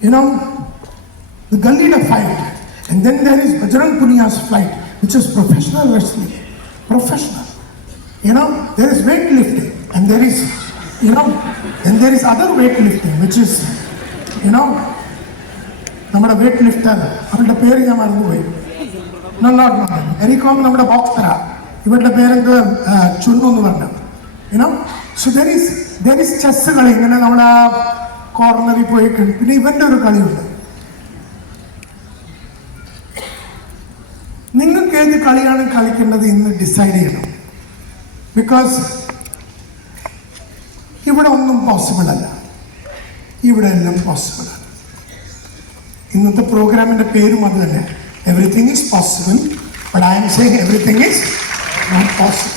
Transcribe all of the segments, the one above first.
the Gallida fight, and then there is Bajrang Punia's fight, which is professional wrestling. Professional. There is weightlifting, and there is, and there is other weightlifting, which is, നമ്മുടെ wait lifter, അവരുടെ പേര് ഞാൻ മറന്നുപോയി. എരിക്കോം നമ്മുടെ ബോക്സറാ, ഇവരുടെ പേരെന്ത് ചുന്നു എന്ന് പറഞ്ഞു. സോ ദർ ഈസ് ചെസ് കളി, ഇങ്ങനെ നമ്മുടെ ആ കോർണറിൽ പോയി. പിന്നെ ഇവന്റെ ഒരു കളിയുണ്ട്. നിങ്ങൾക്ക് ഏത് കളിയാണ് കളിക്കേണ്ടത് ഇന്ന് ഡിസൈഡ് ചെയ്യണം. ബിക്കോസ് ഇവിടെ ഒന്നും പോസിബിൾ അല്ല, ഇവിടെ എല്ലാം പോസിബിൾ ആണ്. ഇന്നത്തെ പ്രോഗ്രാമിന്റെ പേരും അത് തന്നെ, everything is possible. But I'm saying everything is not possible.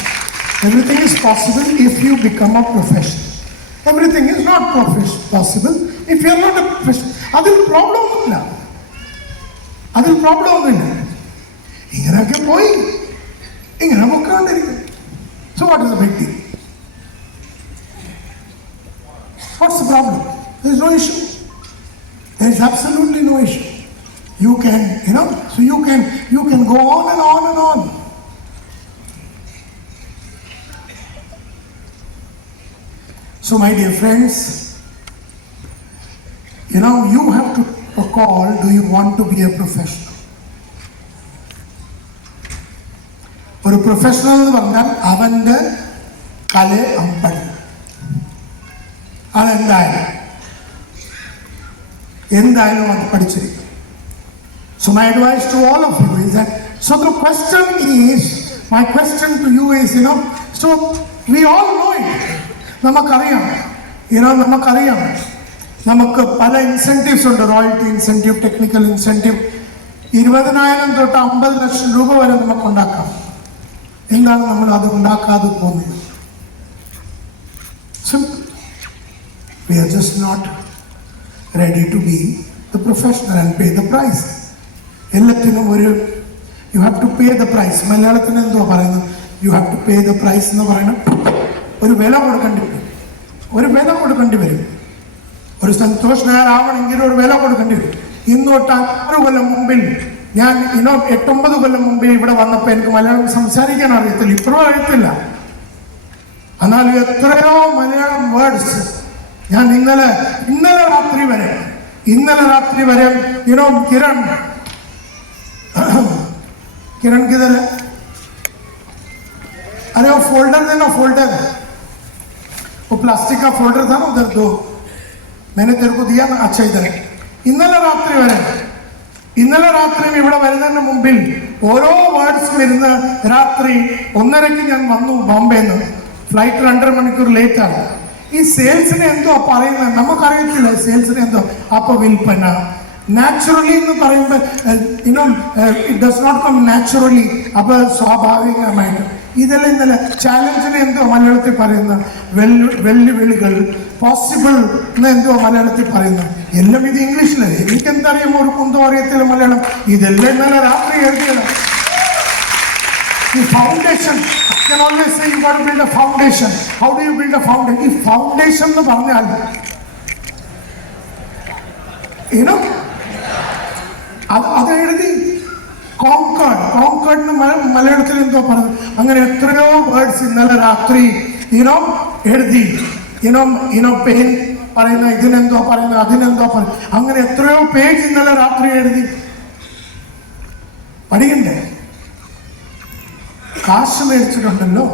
Everything is possible if you become a professional. Everything is not possible if you are not a professional. അതിൽ പ്രോബ്ലം ഒന്നുമില്ല, അതിൽ problem ഒന്നുമില്ല. ഇങ്ങനെയൊക്കെ പോയി ഇങ്ങനെ പൊക്കോണ്ടിരിക്കും. So what is a big deal? What's the problem? There is no issue. There is absolutely no issue. You can, so you can go on and on and on. So my dear friends, you have to call, do you want to be a professional? ഒരു professional എന്ന് പറഞ്ഞാൽ അവന്റെ കല അവൻ പഠിക്കും. എന്തായാലും അത് പഠിച്ചിരിക്കും. So my advice to all of you is that, so the question is, my question to you is, so we all know it. നമുക്കറിയാം, നമുക്ക് പല ഇൻസെൻറ്റീവ്സ് ഉണ്ട്. Royalty incentive, technical incentive. 20,000 തൊട്ട് 50 ലക്ഷം രൂപ വരെ നമുക്ക് ഉണ്ടാക്കാം. എന്താണ് നമ്മൾ അത് ഉണ്ടാക്കാതെ പോകുന്നത്? Simple. We are just not ready to be the professional and pay the price. എല്ലാത്തിനും you have to pay the price. മലയാളത്തിന് എന്തോ പറയുന്നത്, you have to pay the price എന്ന് പറയണം. ഒരു വില കൊടുക്കേണ്ടി വരും. ഒരു സന്തോഷ് നായർ ആവണമെങ്കിൽ ഒരു വില കൊടുക്കേണ്ടി വരും. ഇന്നോട്ട് 6 കൊല്ലം മുമ്പിൽ ഞാൻ 8-9 കൊല്ലം മുമ്പേ ഇവിടെ വന്നപ്പോൾ എനിക്ക് മലയാളം സംസാരിക്കാൻ അറിയത്തില്ല, ഇപ്പോഴും അറിയത്തില്ല. എന്നാലും എത്രയോ മലയാളം വേർഡ്സ് ഞാൻ ഇന്നലെ രാത്രി വരെ किरण किधर है? अरे वो फोल्डर देना, फोल्डर, वो प्लास्टिक का फोल्डर था ना उधर, 2 मैंने तेरे को दिया ना. अच्छा इधर है. ഇന്നലെ രാത്രി ഇവിടെ വരുന്നതിന് മുമ്പിൽ ഓരോ വേർഡ്സും ഇരുന്ന് രാത്രി 1:30 ഞാൻ വന്നു ബോംബെന്ന്. ഫ്ലൈറ്റ് 2.5 മണിക്കൂർ ലേറ്റാണ്. ഈ സെയിൽസിനെ എന്തോ പറയുന്നത് നമുക്കറിയത്തില്ല. സെയിൽസിനെ എന്തോ അപ്പൊ വിൽപ്പന നാച്ചുറലി എന്ന് പറയുമ്പോൾ it does not come naturally. അപ്പൊ സ്വാഭാവികമായിട്ട് ഇതെല്ലാം ഇന്നലെ ചാലഞ്ചിനെ എന്തോ മലയാളത്തിൽ പറയുന്ന വെല്ലുവിളികൾ, പോസിബിൾ എന്ന് എന്തോ മലയാളത്തിൽ പറയുന്ന എല്ലാം ഇത് ഇംഗ്ലീഷില്. എനിക്കെന്തറിയാമോ ഒരു കുന്തം അറിയത്തില്ല മലയാളം. ഇതെല്ലാം ഇന്നലെ രാത്രി എഴുതിയത്. The foundation, I can always say you got to build a foundation. How do you build a foundation? If foundation എന്ന് പറഞ്ഞാൽ അത് എഴുതി കോൺകേർഡ് മലയാളത്തിൽ എന്തോ പറഞ്ഞു. അങ്ങനെ എത്രയോ വേർഡ്സ് ഇന്നലെ രാത്രി എഴുതി. പെയിൻ പറയുന്ന ഇതിനെന്തോ പറയുന്നത്, അതിനെന്തോ പറയുന്നത്, അങ്ങനെ എത്രയോ പേജ് ഇന്നലെ രാത്രി എഴുതി. പഠിക്കണ്ടേ? കാശ് മേടിച്ചിട്ടുണ്ടല്ലോ.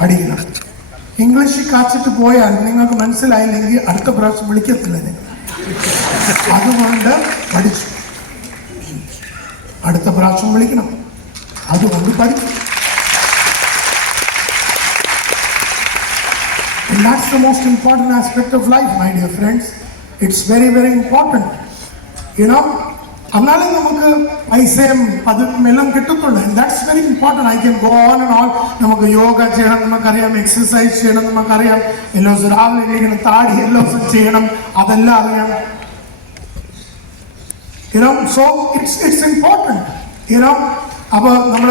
പഠിക്കണം. ഇംഗ്ലീഷിൽ കാച്ചിട്ട് പോയാൽ നിങ്ങൾക്ക് മനസ്സിലായില്ലെങ്കിൽ അടുത്ത പ്രാവശ്യം വിളിക്കത്തില്ല നിങ്ങൾ. അതുകൊണ്ട് പഠിച്ചു, അടുത്ത പ്രാവശ്യം വിളിക്കണം. അതുകൊണ്ട് പഠിച്ചു. And that's the most important aspect of life, my dear friends. It's very, very important. എന്നാലും നമുക്ക് പൈസയും അതും എല്ലാം കിട്ടത്തുള്ളൂ. That's very important. I can go on and on. നമുക്ക് യോഗ ചെയ്യണം, നമുക്കറിയാം. എക്സസൈസ് ചെയ്യണം, നമുക്കറിയാം. എല്ലാ ദിവസവും രാവിലെ എണീക്കണം, താടി എല്ലാ ദിവസവും ചെയ്യണം, അതെല്ലാം അറിയാം. So it's important. അപ്പോൾ നമ്മൾ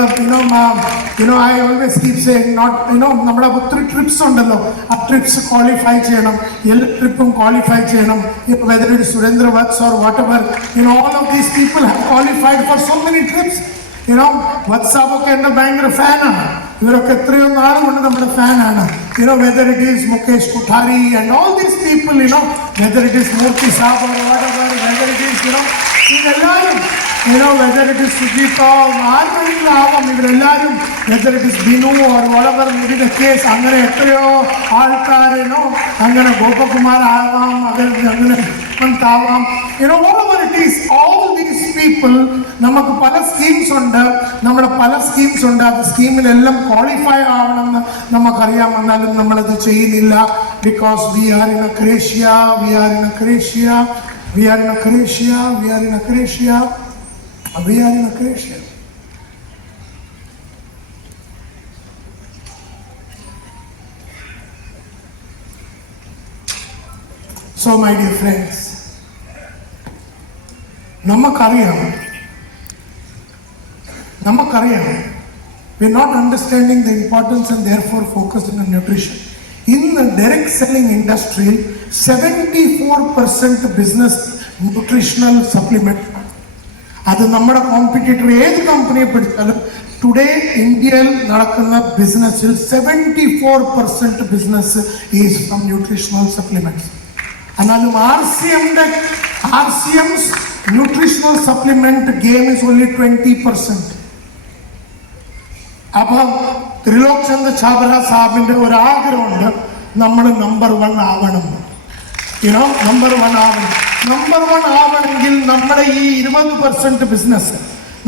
I always keep saying not നമ്മുടെ ഒത്തിരി ട്രിപ്സ് ഉണ്ടല്ലോ, ആ ട്രിപ്സ് ക്വാളിഫൈ ചെയ്യണം, എല്ലാ ട്രിപ്പും ക്വാളിഫൈ ചെയ്യണം. Whether it Surendra Vats or whatever, all of these people have qualified for so many trips. വത്സാബൊക്കെ എൻ്റെ ഭയങ്കര ഫാനാണ്. ഇവരൊക്കെ എത്രയോ നാളുകൊണ്ട് നമ്മുടെ ഫാനാണ്. Whether it is Mukesh Kuthari and all these people, whether it is Murthy Saab or whatever, whether it is ഇതെല്ലാവരും, whether it is Sujita or ആർക്കെങ്കിലും ആവാം, ഇവരെല്ലാവരും whether it is Binu or whatever may be the case, അങ്ങനെ എത്രയോ ആൾക്കാരോ, അങ്ങനെ ഗോപകുമാർ ആവാം, അങ്ങനെ ആവാം, whatever it is, all these people, നമുക്ക് പല സ്കീംസ് ഉണ്ട്, നമ്മുടെ പല സ്കീംസ് ഉണ്ട്. അത് സ്കീമിലെല്ലാം ക്വാളിഫൈ ആവണമെന്ന് നമുക്കറിയാം, എന്നാലും നമ്മളത് ചെയ്യുന്നില്ല. Because we are in Croatia. So my dear friends, namakkariyam, we are not understanding the importance and therefore focusing on nutrition. In the direct selling industry, 74% business nutritional supplement. അത് നമ്മുടെ competitor ഏത് കമ്പനിയെ പിടിച്ചാലും ടുഡേ ഇന്ത്യയിൽ നടക്കുന്ന ബിസിനസ്സിൽ 74% business is from nutritional supplements. എന്നാലും RCM's nutritional supplement game is only 20%. അപ്പം ത്രിലോക് ചന്ദ് ഛാബ്ര സാഹിബിന്റെ ഒരു ആഗ്രഹമുണ്ട്, നമ്മൾ നമ്പർ 1 ആവണം. നമ്പർ 1 ആവണം. നമ്പർ 1 ആവണമെങ്കിൽ നമ്മുടെ ഈ 20% ബിസിനസ്,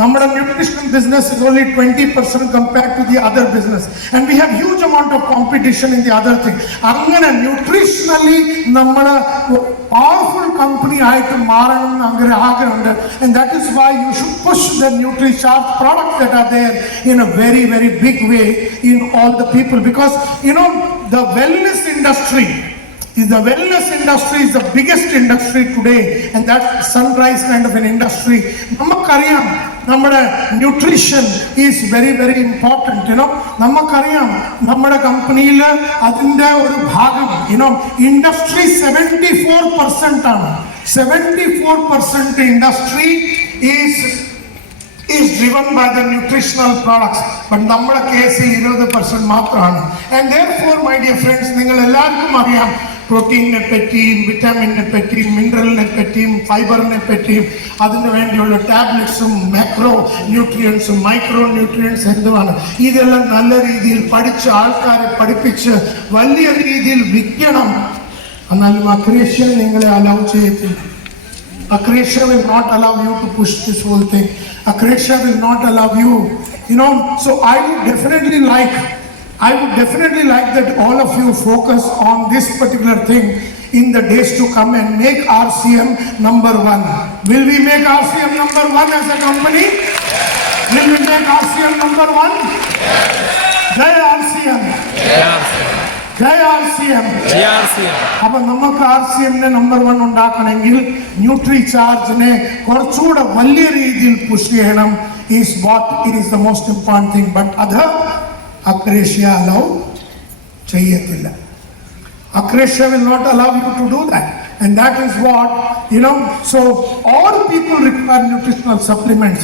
നമ്മുടെ nutrition business is only 20% compared to the other business, and we have huge amount of competition in the other thing. അങ്ങനെ ന്യൂട്രീഷണലി നമ്മൾ പവർഫുൾ കമ്പനി ആയിട്ട് മാറണം എന്ന് അങ്ങനെ ആഗ്രഹമുണ്ട്. and that is why you should push the NutriCharge products that are there in a very very big way in all the people, because the wellness industry is the biggest industry today, and that sunrise kind of an industry. Namakkariyam, nammada nutrition is very very important. Namakkariyam, nammada company il adinte oru bhagam, industry 74% aanu. 74% industry is driven by the nutritional products, but nammada case 20% maatrana. And therefore my dear friends, ningal ellarkum ariyam പ്രോട്ടീനെ പറ്റിയും വിറ്റാമിനെ പറ്റിയും മിനറലിനെ പറ്റിയും ഫൈബറിനെ പറ്റിയും അതിന് വേണ്ടിയുള്ള ടാബ്ലറ്റ്സും macro ന്യൂട്രിയൻസും micro nutrients എന്തുവാണ്, ഇതെല്ലാം നല്ല രീതിയിൽ പഠിച്ച് ആൾക്കാരെ പഠിപ്പിച്ച് വലിയ രീതിയിൽ വിൽക്കണം. എന്നാലും അക്രേഷ്യ നിങ്ങളെ അലൗ ചെയ്യത്തില്ല. Akrasia will not allow you to push this whole thing. Akrasia will not allow you, so I would definitely like that all of you focus on this particular thing in the days to come and make RCM number 1. Will we make RCM number 1 as a company? Will we make RCM number 1? Jai RCM. അപ്പോൾ നമുക്ക് RCMനെ number 1 ഉണ്ടാക്കണമെങ്കിൽ ന്യൂട്രിചാർജിനെ കുറച്ചുകൂടെ വലിയ രീതിയിൽ push ചെയ്യണം. Is what it is the most important thing. But അത് അക്രേഷ്യ allow ചെയ്യത്തില്ല. Akrasia will not allow you to do that, and that is what so all people require nutritional supplements.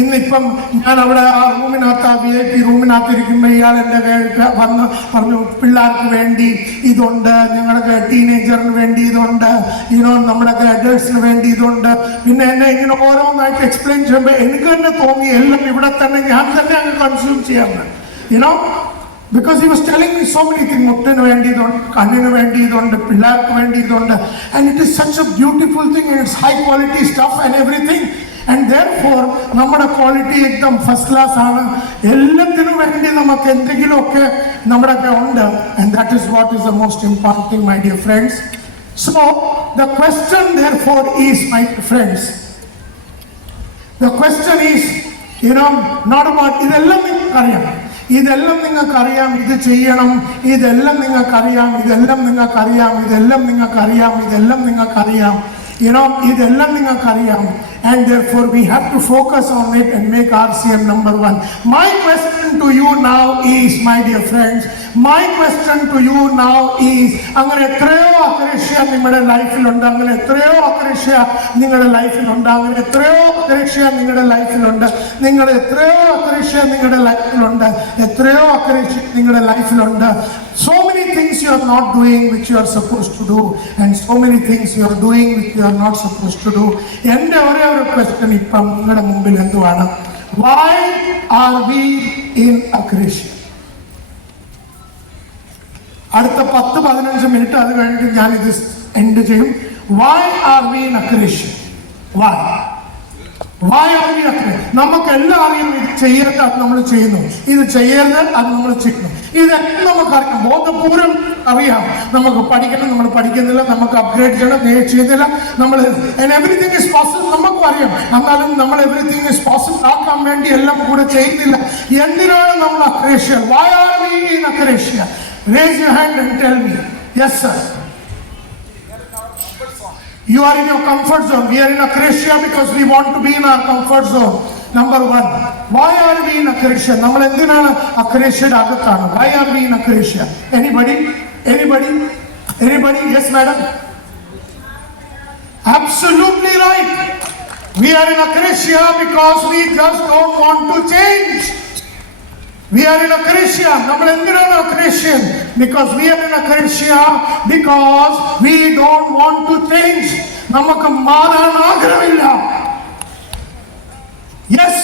ഇന്നിപ്പം ഞാൻ അവിടെ ആ റൂമിനകത്ത് VIP റൂമിനകത്ത് ഇരിക്കുമ്പോൾ ഇയാൾ എൻ്റെ വന്ന് പറഞ്ഞു, പിള്ളേർക്ക് വേണ്ടി ഇതുണ്ട്, ഞങ്ങളുടെ ടീനേജറിന് വേണ്ടി ഇതുണ്ട്, നമ്മുടെ അഡൾട്ട്സിന് വേണ്ടി ഇതുണ്ട്. പിന്നെ എന്നെ ഇങ്ങനെ ഓരോന്നായിട്ട് എക്സ്പ്ലെയിൻ ചെയ്യുമ്പോൾ എനിക്ക് തന്നെ തോന്നി എല്ലാം ഇവിടെ തന്നെ ഞാൻ തന്നെ അങ്ങ് കൺസ്യൂം ചെയ്യാറുണ്ട്. Because he was telling me so many things. മുട്ടിന് വേണ്ടി ഇതുണ്ട്, കണ്ണിന് വേണ്ടി ഇതുണ്ട്, പിള്ളേർക്ക് വേണ്ടി ഇതുണ്ട്. And it is such a beautiful thing, and it's high quality stuff and everything. And therefore നമ്മുടെ ക്വാളിറ്റി എക്ദം ഫസ്റ്റ് ക്ലാസ് ആണ്. എല്ലാത്തിനും വേണ്ടി നമുക്ക് എന്തെങ്കിലുമൊക്കെ നമ്മുടെ ഉണ്ട്. And that is what is the most important thing, my dear friends. So the question therefore is, my friends, the question is, not about ഇതെല്ലാം നിങ്ങൾക്കറിയാം, ഇതെല്ലാം നിങ്ങൾക്കറിയാം, ഇത് ചെയ്യണം, ഇതെല്ലാം നിങ്ങൾക്കറിയാം, ഇതെല്ലാം നിങ്ങൾക്കറിയാം, ഇതെല്ലാം നിങ്ങൾക്കറിയാം, ഇതെല്ലാം നിങ്ങൾക്കറിയാം. ഇതെല്ലാം നിങ്ങൾക്കറിയാം. And therefore we have to focus on it and make RCM number one. My question to you now is, my dear friends, my question to you now is, അങ്ങനെ എത്രയോ അക്രേഷ്യ നിങ്ങളുടെ ലൈഫിലുണ്ട്, അങ്ങനെ എത്രയോ അക്രേഷ്യ നിങ്ങളുടെ ലൈഫിലുണ്ട്, അങ്ങനെ എത്രയോ അക്രേഷ്യ നിങ്ങളുടെ ലൈഫിലുണ്ട്, നിങ്ങൾ എത്രയോ അക്രേഷ്യ നിങ്ങളുടെ ലൈഫിലുണ്ട്, എത്രയോ അക്രേഷ്യ നിങ്ങളുടെ ലൈഫിലുണ്ട്. So many things you are not doing which you are supposed to do, and so many things you are doing which you are not supposed to do. എൻ്റെ ഒരേ ഒരു ക്വസ്റ്റ്യൻ ഇപ്പം നിങ്ങളുടെ മുമ്പിൽ എന്തുവാണ്? Why are we in aggression? അടുത്ത 10-15 minute അത് കഴിഞ്ഞിട്ട് ഞാൻ ഇത് എൻഡ് ചെയ്യും. Why are we in aggression? Why are we aggression? നമുക്കെല്ലാം അറിയാം ഇത് ചെയ്യരുത്, അത് നമ്മൾ ചെയ്യുന്നു, ഇത് ചെയ്യരുത്, അത് നമ്മൾ ചെയ്യുന്നു. ഇതെല്ലാം നമുക്കറിയാം, ബോധപൂർവം അറിയാം. നമുക്ക് പഠിക്കണം, നമ്മൾ പഠിക്കുന്നില്ല, നമുക്ക് അപ്ഗ്രേഡ് ചെയ്യണം, ചെയ്യുന്നില്ല, നമ്മൾ എവറിത്തിങ് ഇസ് പോസിബിൾ നമുക്കും അറിയാം. എന്നാലും നമ്മൾ എവറിത്തിങ് ഇസ് പോസിബിൾ ആക്കാൻ വേണ്ടി എല്ലാം കൂടെ ചെയ്യുന്നില്ല. എന്തിനാണ് നമ്മൾ അക്രേഷ്യ? Why are we in aggression? Raise your hand and tell me. Yes sir. You are in your comfort zone. We are in aggression because we want to be in our comfort zone. Number one, why are we in aggression? നമ്മൾ എന്തിനാണ് അക്രേഷ്യയുടെ അകത്താണ്? Why are we in aggression? Anybody? Yes madam. Absolutely right. We are in aggression because we just don't want to change. We are in aggression. നമ്മൾ എന്തിനാണ് aggression? Because we are in aggression because we don't want to change. നമുക്ക് മാറാൻ ആഗ്രഹമില്ല. Yes,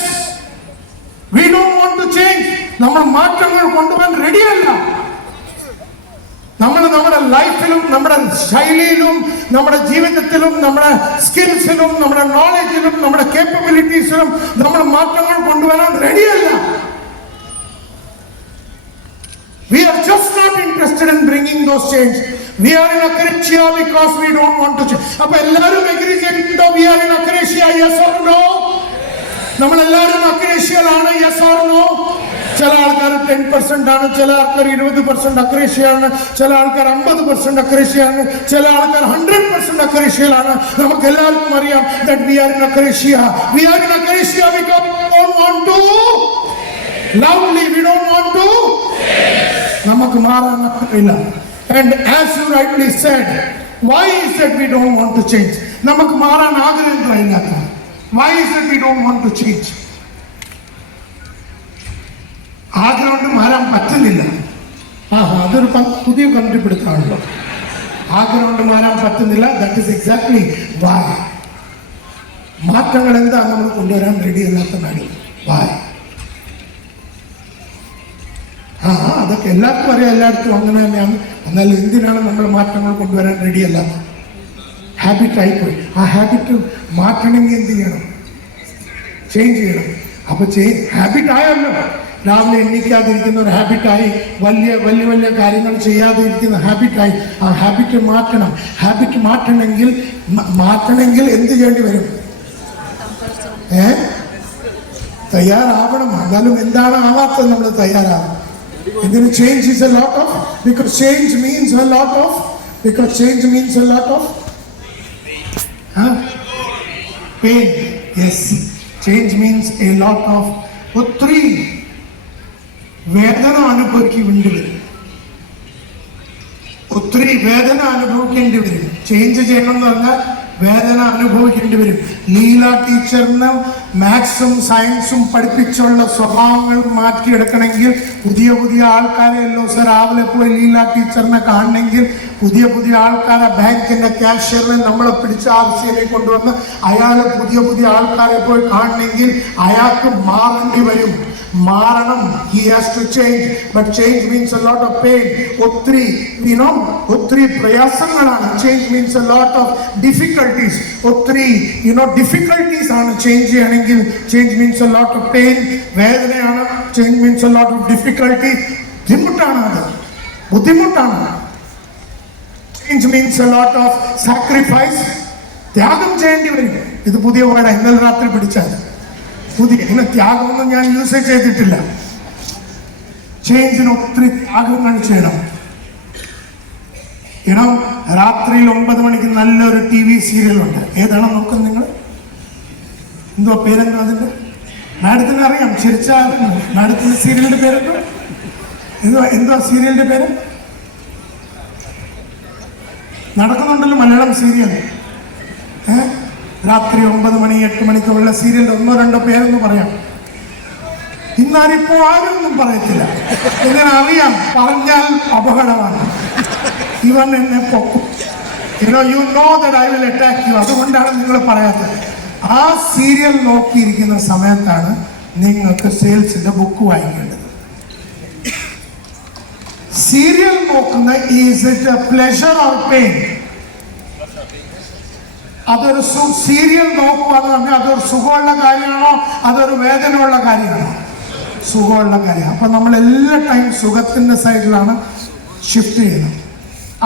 we don't want to change. നമ്മൾ മാറ്റങ്ങൾ കൊണ്ടുപോകാൻ റെഡിയല്ല. നമ്മൾ നമ്മുടെ ലൈഫിലും നമ്മുടെ ശൈലിയിലും നമ്മുടെ ജീവിതത്തിലും നമ്മുടെ സ്കിൽസിലും നമ്മുടെ നോളജിലും നമ്മുടെ കേപ്പബിലിറ്റീസിലും നമ്മൾ മാറ്റങ്ങൾ കൊണ്ടുവരാൻ റെഡിയല്ല. We are just not interested in bringing those change. We are in aggression because we don't want to change. അപ്പോൾ എല്ലാവരും agree ചെയ്തിട്ടുണ്ടോ? We are in aggression, yes or no? നമ്മൾ എല്ലാവരും അക്രേഷ്യയിലാണ്, yes or no? ചില ആൾക്കാർ 10% ആണ്, ചില ആൾക്കാർ 20% അക്രേഷ്യയാണ്, ചില ആൾക്കാർ 50% അക്രേഷ്യയാണ്, ചില ആൾക്കാർ 100% അക്രേഷ്യയിലാണ്. നമുക്ക് എല്ലാവർക്കും അറിയാം that we are in aggression. We are in aggression because we don't want to loudly, we don't want to നമുക്ക് മാറാൻ ഇല്ല. And as you rightly said, why is that we don't want to change? നമുക്ക് മാറാൻ ആഗ്രഹമില്ലാത്ത. Why is that we don't want to change? ആഗ്രഹം കൊണ്ട് മാറാൻ പറ്റുന്നില്ല. അതൊരു പുതിയ കണ്ടുപിടുത്തമാണല്ലോ. ആഗ്രഹം കൊണ്ട് മാറാൻ പറ്റുന്നില്ല. That is exactly why. മാറ്റങ്ങൾ എന്താ നമ്മൾ കൊണ്ടുവരാൻ റെഡി അല്ലാത്തതാണ്. Why? അതൊക്കെ എല്ലാവർക്കും അറിയാം, എല്ലായിടത്തും അങ്ങനെ തന്നെയാണ്. എന്നാൽ എന്തിനാണ് നമ്മൾ മാറ്റങ്ങൾ കൊണ്ടുവരാൻ റെഡിയല്ല? ഹാബിറ്റ് ആയിപ്പോയി. ആ ഹാബിറ്റ് മാറ്റണമെങ്കിൽ എന്ത് ചെയ്യണം? ചേഞ്ച് ചെയ്യണം. അപ്പൊ ഹാബിറ്റ് ആയല്ലോ. രാവിലെ എണ്ണിക്കാതിരിക്കുന്ന ഒരു ഹാബിറ്റായി, വലിയ വലിയ വലിയ കാര്യങ്ങൾ ചെയ്യാതെ ഇരിക്കുന്ന ഹാബിറ്റായി. ആ ഹാബിറ്റ് മാറ്റണം. ഹാബിറ്റ് മാറ്റണമെങ്കിൽ എന്ത് ചെയ്യേണ്ടി വരും? തയ്യാറാവണം. എന്നാലും എന്താണ് ആവാത്തത്? നമ്മൾ തയ്യാറാവണം. ഇതിന് change is a lot of, because change means a lot of pain. Yes, change means a lot of ഒത്തിരി വേദന അനുഭവിക്കേണ്ടി വരും. ഒത്തിരി വേദന അനുഭവിക്കേണ്ടി വരും. ചേഞ്ച് ചെയ്യണം എന്ന് പറഞ്ഞാൽ വേദന അനുഭവിക്കേണ്ടി വരും. ലീല ടീച്ചറിന് മാത്സും സയൻസും പഠിപ്പിച്ചുള്ള സ്വഭാവങ്ങൾ മാറ്റിയെടുക്കണമെങ്കിൽ പുതിയ പുതിയ ആൾക്കാരെ എല്ലോ രാവിലെ പോയി ലീല ടീച്ചറിനെ കാണണമെങ്കിൽ പുതിയ പുതിയ ആൾക്കാരെ ബാങ്കിന്റെ ക്യാഷ്യറിനെ നമ്മളെ പിടിച്ച് ആർസിയിലേക്ക് കൊണ്ടുവന്ന് അയാൾ പുതിയ പുതിയ ആൾക്കാരെ പോയി കാണണമെങ്കിൽ അയാൾക്ക് മാറേണ്ടി വരും. മാറണം. He has to change, but change means a lot of pain. ഒത്തിരി പ്രയാസങ്ങളാണ്. Change means a lot of difficulties. ഒത്തിരി difficulties ആണ് ചേഞ്ച് ചെയ്യണമെങ്കിൽ. Change means a lot of pain. വേദനയാണ്. Change means a lot of difficulty. ബുദ്ധിമുട്ടാണ്. Change means a lot of sacrifice. ത്യാഗം ചെയ്യേണ്ടി വരും. ഇത് പുതിയ വേർഡ് ഇന്നലെ രാത്രി പിടിച്ചാൽ. ഇങ്ങനെ ത്യാഗമൊന്നും ഞാൻ യൂസ് ചെയ്തിട്ടില്ല. ചേഞ്ചിന് ഒത്തിരി ത്യാഗങ്ങൾ ചെയ്യണം. ഇനോ രാത്രിയിൽ 9 മണിക്ക് നല്ലൊരു TV സീരിയലുണ്ട്. ഏതാണോ നോക്കുന്നത് നിങ്ങൾ? എന്തോ പേരെന്തോ അതിൻ്റെ? മാഡത്തിന് അറിയാം, ചിരിച്ച മാഡത്തിന്റെ സീരിയലിന്റെ പേരെന്തോ? എന്തോ സീരിയലിന്റെ പേര് നടക്കുന്നുണ്ടല്ലോ, മലയാളം സീരിയൽ. രാത്രി 9 മണി 8 മണിക്കുള്ള സീരിയലിന്റെ 1-2 പേരൊന്നും പറയാം. ഇന്നാരിപ്പോ ആരൊന്നും പറയത്തില്ല. ഇതിനറിയാം, പറഞ്ഞാൽ അപകടമാണ്. ഇവൻ എന്നെ പൊക്കും. You know that I will attack you. അതുകൊണ്ടാണ് നിങ്ങൾ പറയാത്തത്. ആ സീരിയൽ നോക്കിയിരിക്കുന്ന സമയത്താണ് നിങ്ങൾക്ക് സെയിൽസിന്റെ ബുക്ക് വാങ്ങിക്കേണ്ടത്. സീരിയൽ നോക്കുന്ന is it a pleasure or pain? അതൊരു സീരിയൽ നോക്കുക എന്ന് പറഞ്ഞാൽ അതൊരു സുഖമുള്ള കാര്യമാണോ അതൊരു വേദനയുള്ള കാര്യമാണോ? സുഖമുള്ള കാര്യം. അപ്പൊ നമ്മൾ എല്ലാ ടൈം സുഖത്തിന്റെ സൈഡിലാണ് ഷിഫ്റ്റ് ചെയ്യുന്നത്.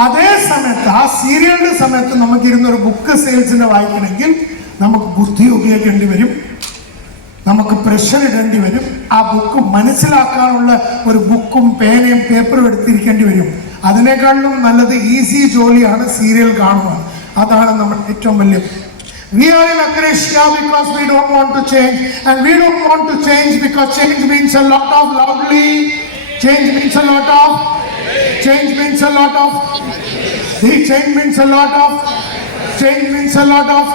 അതേ സമയത്ത് ആ സീരിയലിന്റെ സമയത്ത് നമുക്കിരുന്നൊരു ബുക്ക് സെയിൽസിന്റെ വായിക്കണമെങ്കിൽ നമുക്ക് ബുദ്ധി ഉപയോഗിക്കേണ്ടി വരും, നമുക്ക് പ്രഷർ ഇടേണ്ടി വരും. ആ ബുക്ക് മനസ്സിലാക്കാനുള്ള ഒരു ബുക്കും പേനയും പേപ്പറും എടുത്തിരിക്കേണ്ടി വരും. അതിനേക്കാളും നല്ലത് ഈസി ജോലിയാണ് സീരിയൽ കാണുക. അതാണ് നമ്മുടെ ഏറ്റവും വലിയ. We are in Acacia because we don't want to change, and we don't want to change because change means a lot of loudly. Change means a lot of. Change means a lot of. Change means a lot of. Change means a lot of.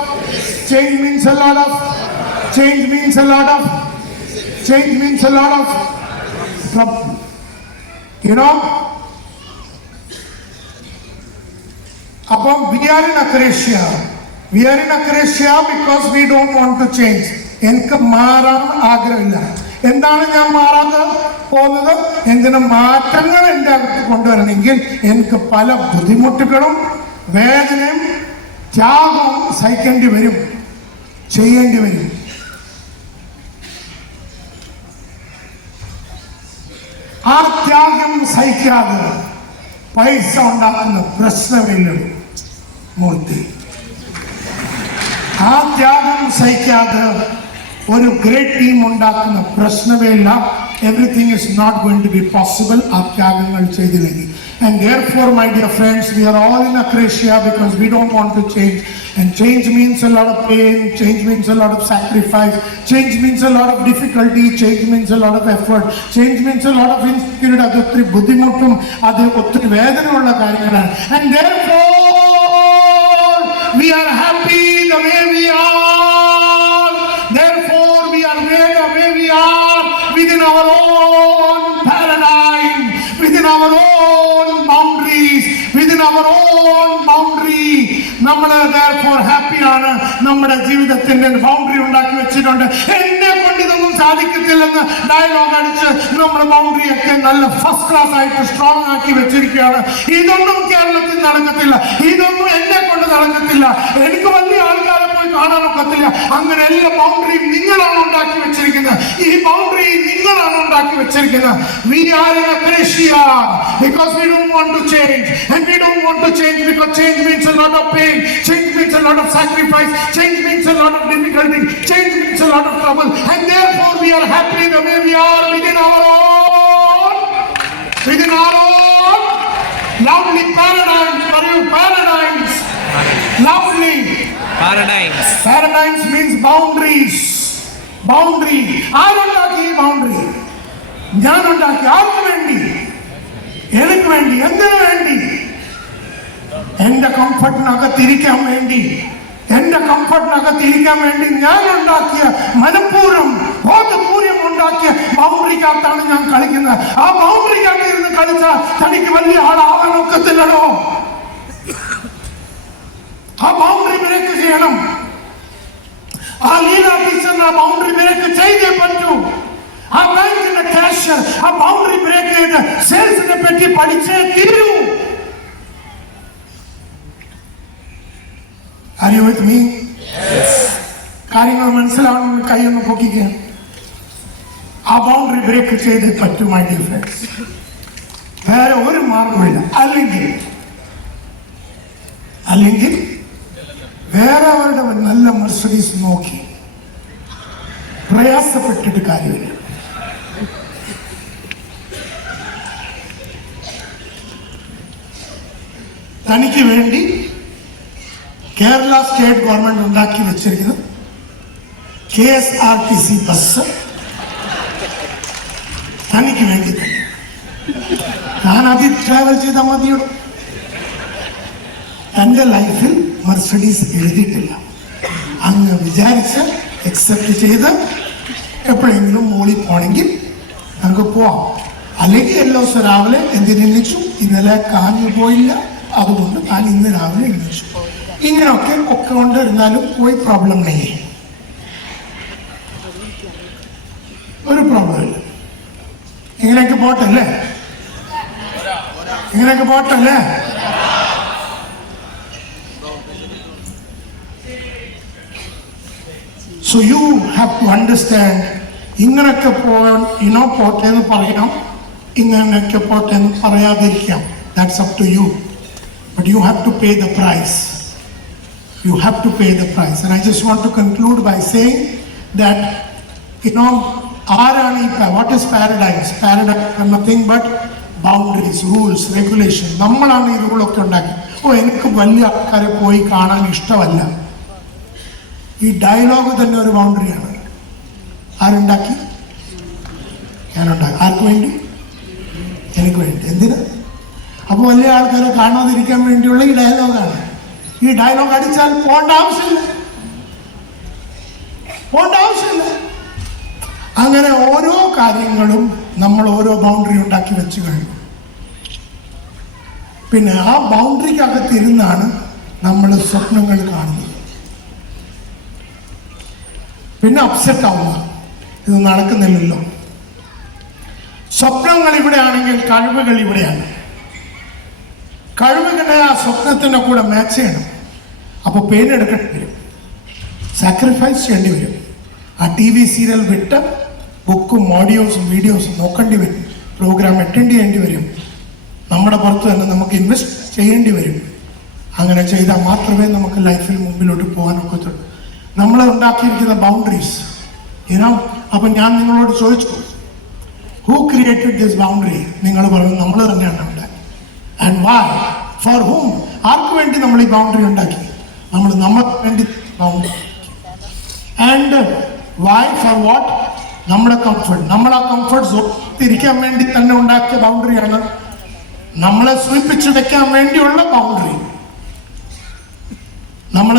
Change means a lot of. Change means a lot of. Change means a lot of. You know. Upon we are in Acacia. We are in Acacia because we don't want to change. എനിക്ക് മാറാൻ ആഗ്രഹമില്ല. എന്താണ് ഞാൻ മാറാതെ പോകുന്നത്? എന്തിനും മാറ്റങ്ങൾ എൻ്റെ അകത്ത് കൊണ്ടുവരണമെങ്കിൽ എനിക്ക് പല ബുദ്ധിമുട്ടുകളും വേദനയും ത്യാഗവും സഹിക്കേണ്ടി വരും, ചെയ്യേണ്ടി വരും. ആ ത്യാഗം സഹിക്കാതെ പൈസ ഉണ്ടാക്കുന്ന പ്രശ്നമില്ല മൂർത്തി. ആ ത്യാഗം സഹിക്കാതെ ഒരു ഗ്രേറ്റ് ടീം ഉണ്ടാക്കുന്ന പ്രശ്നമേ ഇല്ല. Everything is not going to be possible ആ ത്യാഗങ്ങൾ ചെയ്തില്ലെങ്കിൽ. And therefore, my dear friends, we are all in Acacia because we don't want to change. And change means a lot of pain, change means a lot of sacrifice, change means a lot of difficulty, change means a lot of effort, change means a lot of insecurity. അത് ഒത്തിരി ബുദ്ധിമുട്ടും അത് ഒത്തിരി വേദനയുള്ള കാര്യങ്ങളാണ്. And therefore, we are happy the way we are. Therefore, we are where the way we are within our own paradigm, within our own boundaries, within our own boundary. നമ്മൾ therefore ഹാപ്പിയാണ്. നമ്മുടെ ജീവിതത്തിന്റെ ബൗണ്ടറി ഉണ്ടാക്കി വെച്ചിട്ടുണ്ട്. എന്നെ കൊണ്ട് ഇതൊന്നും സാധിക്കത്തില്ലെന്ന് dialogue അടിച്ച് നമ്മൾ ബൗണ്ടറി ഒക്കെ നല്ല ഫസ്റ്റ് ക്ലാസ് ആയിട്ട് സ്ട്രോങ് ആക്കി വെച്ചിരിക്കുകയാണ്. ഇതൊന്നും കേരളത്തിൽ നടക്കത്തില്ല, ഇതൊന്നും എന്നെ കൊണ്ട് നടക്കത്തില്ല, എനിക്ക് വലിയ ആൾക്കാരെ പോയി കാണാൻ ഒക്കത്തില്ല. അങ്ങനെ എല്ലാ ബൗണ്ടറിയും നിങ്ങളാണ് ഉണ്ടാക്കി വെച്ചിരിക്കുന്നത്. ഈ ബൗണ്ടറി നിങ്ങളാണ് ഉണ്ടാക്കി വെച്ചിരിക്കുന്നത്. We are in Acacia because we don't want to change, and we don't want to change because change means a lot of pain, change means a lot of sacrifice, change means a lot of difficulty, change means a lot of trouble, and therefore we are happy the way we are within our own lovely paradigms. Paradigms, lovely paradigms means boundaries. Boundary ആരുണ്ടാക്കി? Boundary ഞാനുണ്ടാക്കി. ആർക്ക് വേണ്ടി? എനിക്ക് വേണ്ടി. എന്തിനു വേണ്ടി? എന്റെ കംഫർട്ടിനകത്തിരിക്കാൻ വേണ്ടി. എന്റെ കംഫർട്ടിനകത്തിരിക്കാൻ വേണ്ടി ഞാൻ ഉണ്ടാക്കിയ മനഃപൂർവ്വം ബോധപൂർവ്വം ഉണ്ടാക്കിയ ബൗണ്ടറിക്കകത്താണ് ഞാൻ കളിക്കുന്നത്. ആ ബൗണ്ടറിക്കകത്ത് ഇരുന്ന് കളിച്ചാൽ തനിക്ക് വലിയ ആളാവാൻ ഒക്കത്തില്ലടോ. ആ ബൗണ്ടറി ബ്രേക്ക് ചെയ്യണം. ആ ലീല ടീച്ചറിന് ആ ബൗണ്ടറി ബ്രേക്ക് ചെയ്തേ പറ്റൂ. ആ ബാങ്കിന്റെ ക്യാഷ് ആ ബൗണ്ടറി ബ്രേക്ക് ചെയ്ത് സെയിൽസിനെ പറ്റി പഠിച്ചേ തീരൂ. Are you with me? Yes. കാര്യങ്ങൾ മനസ്സിലാവണമെങ്കിൽ കൈയൊന്ന് പൊക്കിക്കുക. ആ ബൗണ്ടറി ബ്രേക്ക് ചെയ്തേ പറ്റൂ മൈ ഡിയർ ഫ്രണ്ട്സ്. വേറെ ഒരു മാർഗമില്ല. അല്ലെങ്കിൽ വേറെ അവരുടെ നല്ല മെർസിഡീസ് നോക്കി പ്രയാസപ്പെട്ടിട്ട് കാര്യമില്ല. തനിക്ക് വേണ്ടി കേരള സ്റ്റേറ്റ് ഗവൺമെന്റ് ഉണ്ടാക്കി വെച്ചിരിക്കുന്ന KSRTC ബസ് തനിക്ക് വേണ്ടി തന്നെ. ഞാൻ അതിൽ ട്രാവൽ ചെയ്താൽ മതിയോ? തൻ്റെ ലൈഫിൽ മെർസിഡീസ് എഴുതിയിട്ടില്ല. അങ്ങ് വിചാരിച്ച് അക്സെപ്റ്റ് ചെയ്ത് എപ്പോഴെങ്കിലും മോളിൽ പോണെങ്കിൽ നമുക്ക് പോവാം. അല്ലെങ്കിൽ എല്ലാ ദിവസം രാവിലെ എന്തിനെണിച്ചു, ഇന്നലെ കാഞ്ഞു പോയില്ല, അതുകൊണ്ട് ഞാൻ ഇന്ന് രാവിലെ എഴുതിച്ചു. ഇങ്ങനെയൊക്കെ ഒക്കെ കൊണ്ടിരുന്നാലും कोई प्रॉब्लम नहीं है, ഒരു പ്രോബ്ലം ഇല്ല. ഇങ്ങനെയൊക്കെ പോട്ടല്ലേ, ഇങ്ങനെയൊക്കെ പോട്ടല്ലേ. So you have to understand, ഇങ്ങനെയൊക്കെ പോകാൻ പോട്ടെ എന്ന് പറയാം, ഇങ്ങനെയൊക്കെ പോട്ടെ എന്ന് പറയാതിരിക്കാം. That's up to you. But you have to pay the price. You have to pay the price. And I just want to conclude by saying that, ആരാണ് ഈ what is paradise? Paradise are nothing but boundaries, rules, regulation. നമ്മളാണ് ഈ റൂളൊക്കെ ഉണ്ടാക്കി. എനിക്ക് വലിയ ആൾക്കാരെ പോയി കാണാൻ ഇഷ്ടമല്ല. ഈ ഡയലോഗ് തന്നെ ഒരു ബൗണ്ടറിയാണ്. ആരുണ്ടാക്കി? ഞാനുണ്ടാക്കി. ആർക്ക് വേണ്ടി? എനിക്ക് വേണ്ടി. എന്തിന്? അപ്പോൾ വലിയ ആൾക്കാരെ കാണാതിരിക്കാൻ വേണ്ടിയുള്ള ഈ ഡയലോഗാണ്. ഈ ഡയലോഗ് അടിച്ചാൽ പോകേണ്ട ആവശ്യമില്ല, പോകേണ്ട ആവശ്യമില്ല. അങ്ങനെ ഓരോ കാര്യങ്ങളും നമ്മൾ ഓരോ ബൗണ്ടറി ഉണ്ടാക്കി വെച്ച് കഴിഞ്ഞു. പിന്നെ ആ ബൗണ്ടറിക്കകത്തിരുന്നാണ് നമ്മൾ സ്വപ്നങ്ങൾ കാണുന്നത്. പിന്നെ അപ്സെറ്റ് ആവുക, ഇത് നടക്കുന്നില്ലല്ലോ. സ്വപ്നങ്ങൾ ഇവിടെയാണെങ്കിൽ കഴിവുകൾ ഇവിടെയാണ്. കഴിവുകളെ ആ സ്വപ്നത്തിൻ്റെ കൂടെ മാച്ച് ചെയ്യണം. അപ്പോൾ പെയിൻ എടുക്കേണ്ടി വരും, സാക്രിഫൈസ് ചെയ്യേണ്ടി വരും. ആ TV സീരിയൽ വിട്ട് ബുക്കും ഓഡിയോസും വീഡിയോസും നോക്കേണ്ടി വരും, പ്രോഗ്രാം അറ്റൻഡ് ചെയ്യേണ്ടി വരും. നമ്മുടെ പുറത്ത് തന്നെ നമുക്ക് ഇൻവെസ്റ്റ് ചെയ്യേണ്ടി വരും. അങ്ങനെ ചെയ്താൽ മാത്രമേ നമുക്ക് ലൈഫിൽ മുമ്പിലോട്ട് പോകാൻ ഒക്കത്തുള്ളൂ. നമ്മൾ ഉണ്ടാക്കിയിരിക്കുന്ന ബൗണ്ടറീസ് അപ്പം ഞാൻ നിങ്ങളോട് ചോദിച്ചു, ഹൂ ക്രിയേറ്റഡ് ദിസ് ബൗണ്ടറി? നിങ്ങൾ പറഞ്ഞു നമ്മൾ തന്നെയാണ് ഉണ്ടാക്കി. And why? For whom? ആർക്ക് വേണ്ടി നമ്മൾ ഈ ബൗണ്ടറി ഉണ്ടാക്കി? നമുക്ക് വേണ്ടി boundary. And why? For what? നമ്മുടെ കംഫർട്ട്. നമ്മൾ ആ കംഫർട്ട് സോൺ ഇരിക്കാൻ വേണ്ടി തന്നെ ഉണ്ടാക്കിയ ബൗണ്ടറിയാണ്. നമ്മളെ സൂചിപ്പിച്ച് വെക്കാൻ വേണ്ടിയുള്ള ബൗണ്ടറി. നമ്മൾ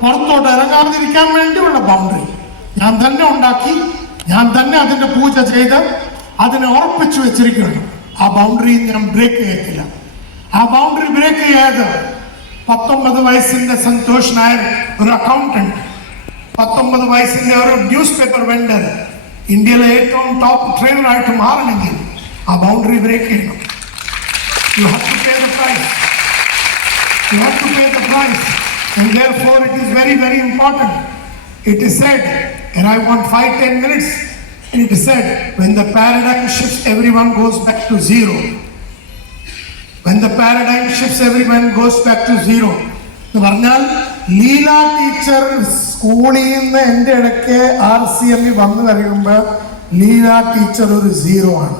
പുറത്തോട്ട് ഇറങ്ങാതിരിക്കാൻ വേണ്ടിയുള്ള ബൗണ്ടറി ഞാൻ തന്നെ ഉണ്ടാക്കി, ഞാൻ തന്നെ അതിന്റെ പൂജ ചെയ്ത് അതിനെ ഉറപ്പിച്ചു വെച്ചിരിക്കുകയാണ്. ആ ബൗണ്ടറി ഞാൻ ബ്രേക്ക് ചെയ്യത്തില്ല. ആ ബൗണ്ടറി ബ്രേക്ക് ചെയ്യാതെ 19 വയസ്സിന്റെ സന്തോഷ് നായർ ഒരു അക്കൗണ്ടന്റ്, 19 വയസ്സിന്റെ ഒരു ന്യൂസ് പേപ്പർ വെണ്ടർ, ഇന്ത്യയിലെ ഏറ്റവും ടോപ്പ് ട്രെയിനർ ആയിട്ട് മാറണമെങ്കിൽ ആ ബൗണ്ടറി ബ്രേക്ക് ചെയ്യണം. You have to pay the price. You have to pay the price. And therefore it is very, very important. It is said, and I want 5-10 minutes, and it is said, when the paradigm shifts, everyone goes back to zero. When the paradigm shifts, everyone goes back to zero. എന്ന് പറഞ്ഞാൽ Leela teacher സ്കൂളിൽ നിന്ന് എൻ്റെ ഇടയ്ക്ക് RCM വന്നു കഴിയുമ്പോൾ Leela teacher ഒരു zero ആണ്.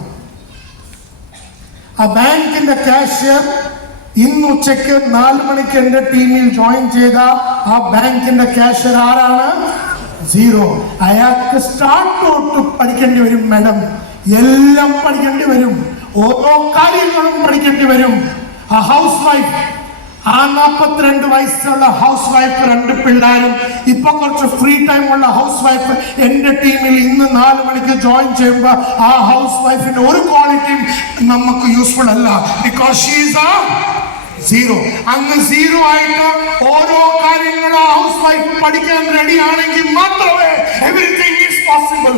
ആ ബാങ്കിന്റെ കാഷ്യർ ഇന്ന് ഉച്ചയ്ക്ക് 4 മണിക്ക് എന്റെ ടീമിൽ ജോയിൻ ചെയ്ത ആ ബാങ്കിന്റെ കാഷ്യർ ആരാണ്? സീറോ. അയാൾക്ക് സ്റ്റാർട്ട് തൊട്ട് പഠിക്കേണ്ടി വരും മാഡം, എല്ലാം പഠിക്കേണ്ടി വരും, ഓരോ കാര്യങ്ങളും പഠിക്കേണ്ടി വരും. ആ ഹൗസ് വൈഫ്, ആ 42 വയസ്സുള്ള ഹൗസ് വൈഫ്, 2 പിള്ളേരും, ഇപ്പൊ കുറച്ച് ഫ്രീ ടൈം ഉള്ള ഹൗസ് വൈഫ് എന്റെ ടീമിൽ ഇന്ന് 4 മണിക്ക് ജോയിൻ ചെയ്യുമ്പോൾ ആ ഹൗസ് വൈഫിന്റെ ഒരു ക്വാളിറ്റിയും നമുക്ക് യൂസ്ഫുൾ അല്ല. ബിക്കോസ് ഷീ ഈസ് ആ സീറോ. അങ്ങ് സീറോ ആയിട്ട് ഓരോ കാര്യങ്ങളും ആ ഹൗസ് വൈഫ് പഠിക്കാൻ റെഡി ആണെങ്കിൽ മാത്രമേ എവരിതിങ് ഈസ് പോസിബിൾ.